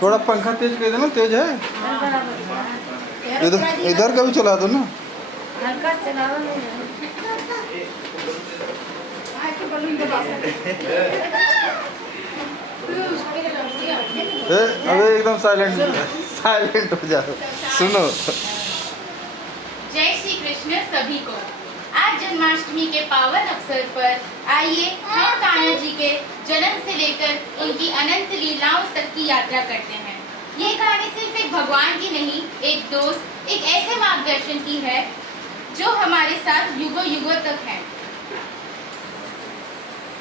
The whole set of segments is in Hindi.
थोड़ा पंखा तेज कर देना, तेज है। इधर इधर का भी चला दो ना। अबे एकदम साइलेंट हो जाओ, सुनो। जय श्री कृष्ण सभी को। आज जन्माष्टमी के पावन अवसर पर आइए हम कान्हा जी के जन्म से लेकर उनकी अनंत लीलाओं तक की यात्रा करते हैं। ये कहानी सिर्फ एक भगवान की नहीं, एक दोस्त, एक ऐसे मार्गदर्शन की है जो हमारे साथ युगों युगों तक है।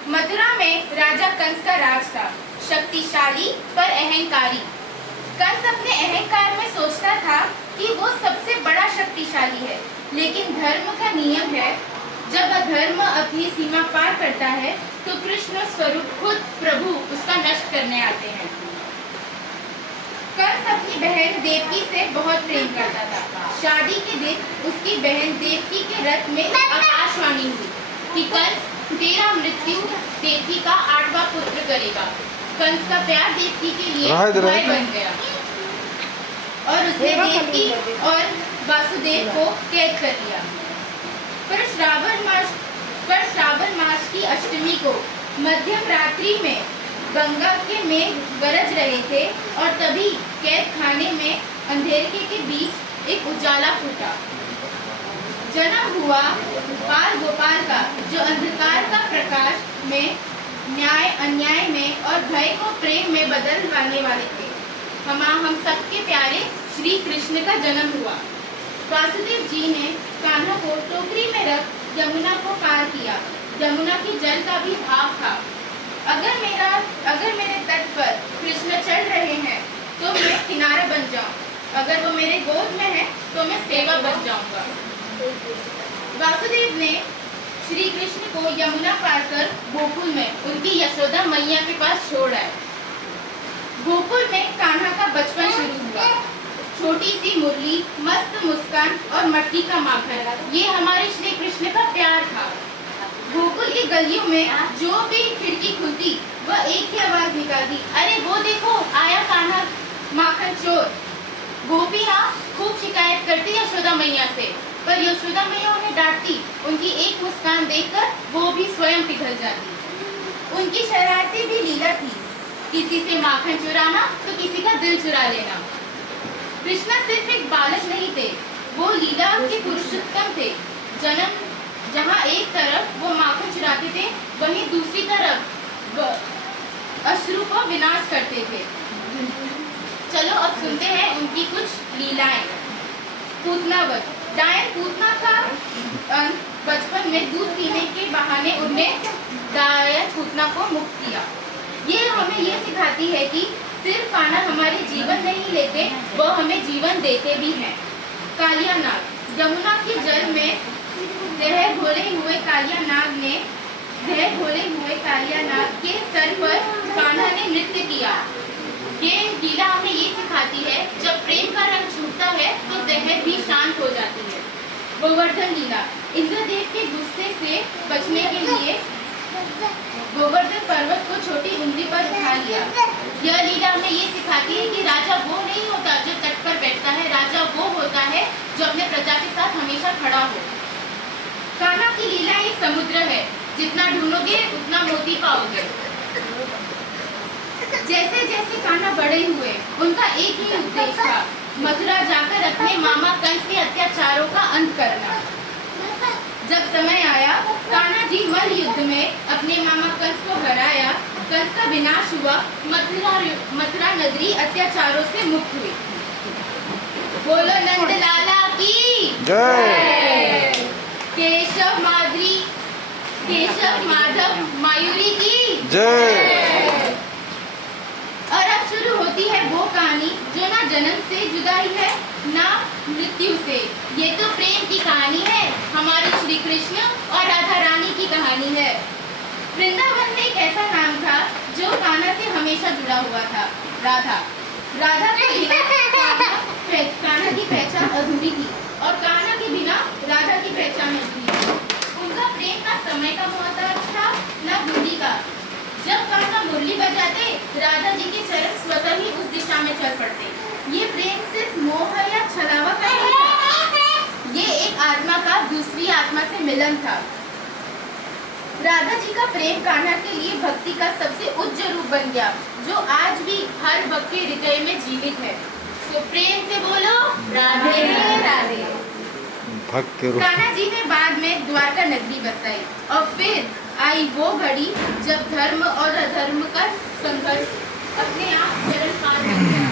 मथुरा में राजा कंस का राज था, शक्तिशाली पर अहंकारी। कंस अपने अहंकार में सोचता था कि वो सबसे बड़ा शक्तिशाली है, लेकिन धर्म का नियम है, जब अधर्म अपनी सीमा पार करता है तो कृष्ण स्वरूप खुद प्रभु उसका नष्ट करने आते हैं। कंस अपनी बहन देवकी से बहुत प्रेम करता था। शादी के दिन उसकी बहन देवकी के रथ में आकाशवाणी हुई कि कंस तेरा मृत्यु देवकी का 8वां पुत्र करेगा। कंस का प्यार देवकी के लिए भय बन गया और उसने देवकी और वासुदेव को कैद कर लिया। पर श्रावण मास की अष्टमी को मध्यम रात्रि में गंगा के मेघ गरज रहे थे और तभी कैद खाने में अंधेरे के बीच एक उजाला फूटा। जन्म हुआ बाल गोपाल का, जो अंधकार का प्रकाश में, न्याय अन्याय में और भय को प्रेम में बदलवाने वाले थे। हम सबके प्यारे श्री कृष्ण का जन्म हुआ। वासुदेव जी ने कान्हा को टोकरी में रख यमुना को पार किया। यमुना की जल का भी भाव था, अगर मेरे तट पर कृष्ण चल रहे हैं तो मैं किनारा बन जाऊं, अगर वो मेरे गोद में है तो मैं सेवा बन जाऊंगा। वासुदेव ने श्री कृष्ण को यमुना पार कर गोकुल में उनकी यशोदा मैया के पास छोड़ आए। गोकुल में कान्हा का बचपन शुरू हुआ। छोटी सी मुरली, मस्त मुस्कान और मट्टी का माखन, ये हमारे श्री कृष्ण का प्यार था। गोकुल की गलियों में जो भी खिड़की खुलती वह एक ही आवाज निकालती, अरे वो देखो आया कान्हा माखन चोर। गोपियाँ खूब शिकायत करती यशोदा मैया से, पर यशोदा मैया उन्हें डांटती। उनकी एक मुस्कान देखकर वो भी स्वयं पिघल जाती। उनकी शरारती भी लीला थी, किसी से माखन चुराना तो किसी का दिल चुरा लेना। कृष्ण सिर्फ एक बालक नहीं थे, वो लीला के पुरुषोत्तम थे। जहाँ एक तरफ वो माखन चुराते थे, वहीं दूसरी तरफ अश्रु को विनाश करते थे। चलो अब सुनते हैं उनकी कुछ लीलाएं। पूतनावत। डायन पूतना का बचपन में दूध पीने के बहाने उन्होंने डायन पूतना को मुक्त किया। ये हमें ये सिखाती है कि सिर्फ कान्हा हमारे जीवन नहीं लेते, वो हमें जीवन देते भी हैं। कालिया नाग। यमुना के जल में जहर घोले हुए कालिया नाग के सर पर कान्हा ने नृत्य किया। ये लीला हमें ये सिखाती है, जब प्रेम का रंग छूटता है तो जहर भी शांत हो जाती है। गोवर्धन लीला। इंद्रदेव के गुस्से से बचने के लिए गोवर्धन पर्वत को छोटी उंगली पर उठा लिया। यह लीला हमें ये सिखाती है कि राजा वो नहीं होता जो तट पर बैठता है, राजा वो होता है जो अपने प्रजा के साथ हमेशा खड़ा हो। कान्हा की लीला एक समुद्र है, जितना ढूंढोगे उतना मोती पाओगे। जैसे जैसे कान्हा बड़े हुए, उनका एक ही उद्देश्य था, मथुरा जाकर अपने मामा कंस के अत्याचारों का अंत करना। जब समय आया, कान्हा जी मल्ल युद्ध में अपने मामा कंस को हराया, कंस का विनाश हुआ, मथुरा नगरी अत्याचारों से मुक्त हुई। बोलो नंद लाला की जय। केशव माधव मायूरी की जय। और अब शुरू होती है वो कहानी जो ना जन्म से जुदाई है ना मृत्यु से। ये तो प्रेम की कहानी है, हमारे श्री कृष्ण और राधा रानी की कहानी है। वृंदावन में एक ऐसा नाम था जो कान्हा से हमेशा जुड़ा हुआ था, राधा। राधा के बिना कान्हा की पहचान अधूरी थी और कान्हा के बिना राधा की पहचान अधूरी थी। उनका प्रेम ना समय का मोहताज था, ना दूरी का। जब कान्हा जाते राधा जी के चरण स्वतः ही उस दिशा में चल पड़ते। ये प्रेम सिर्फ मोह या छलावा का नहीं था, ये एक आत्मा का दूसरी आत्मा से मिलन था। राधा जी का प्रेम कान्हा के लिए भक्ति का सबसे उच्च रूप बन गया, जो आज भी हर भक्त के हृदय में जीवित है। तो प्रेम से बोलो राधे राधे। भक्त के रूप कान्हा जी ने बाद में द्वारका नगरी बसाई और फिर आई वो घड़ी जब धर्म और अधर्म का संघर्ष अपने आप चरण पार कर गया,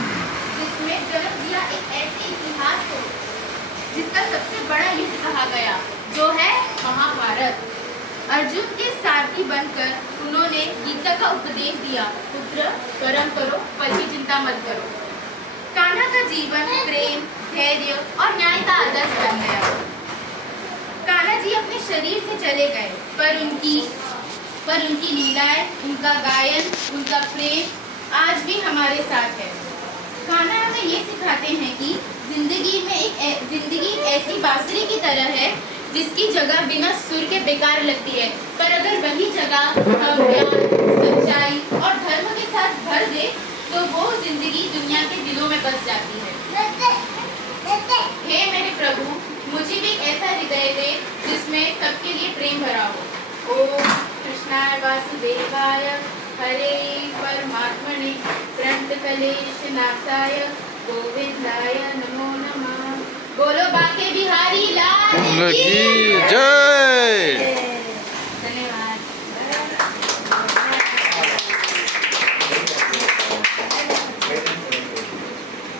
जिसमें जन्म दिया एक ऐसे इतिहास को जिसका सबसे बड़ा युद्ध कहा गया, जो है महाभारत। अर्जुन के सारथी बनकर उन्होंने गीता का उपदेश दिया, पुत्र कर्म करो, फल की चिंता मत करो। कान्हा का जीवन प्रेम, धैर्य और न्याय का आदर्श बन गया। कान्हा जी अपने शरीर से चले गए, पर उनकी लीलाएं, उनका गायन, उनका प्रेम आज भी हमारे साथ है। कान्हा हमें ये सिखाते हैं कि जिंदगी ऐसी बांसुरी की तरह है जिसकी जगह बिना सुर के बेकार लगती है, पर अगर वही जगह हम ज्ञान, सच्चाई और धर्म के साथ भर दे तो वो जिंदगी दुनिया के दिलों में बस जाती है। हे मेरे प्रभु, मुझे भी एक ऐसा हृदय दे जिसमें सबके लिए प्रेम भरा हो। ओम कृष्णाय वासुदेवाय हरे परमात्मने प्रणतकलेश नाशाय गोविंदाय नमो नमः। बोलो बांके बिहारी लाल की जय।